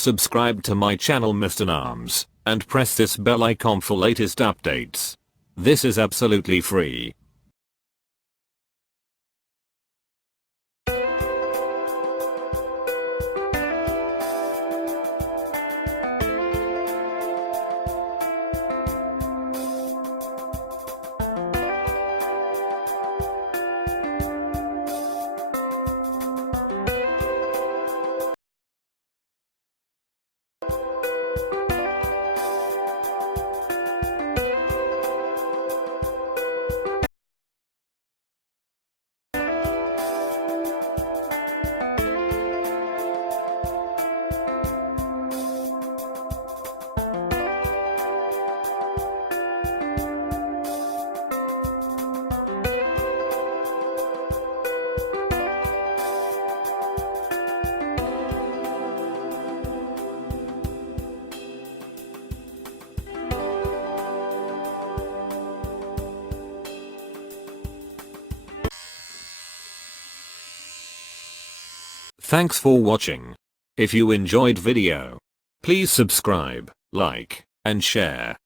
Subscribe to my channel MrNams, and press this bell icon for latest updates. This is absolutely free. Thanks for watching. If you enjoyed video, please subscribe, like, and share.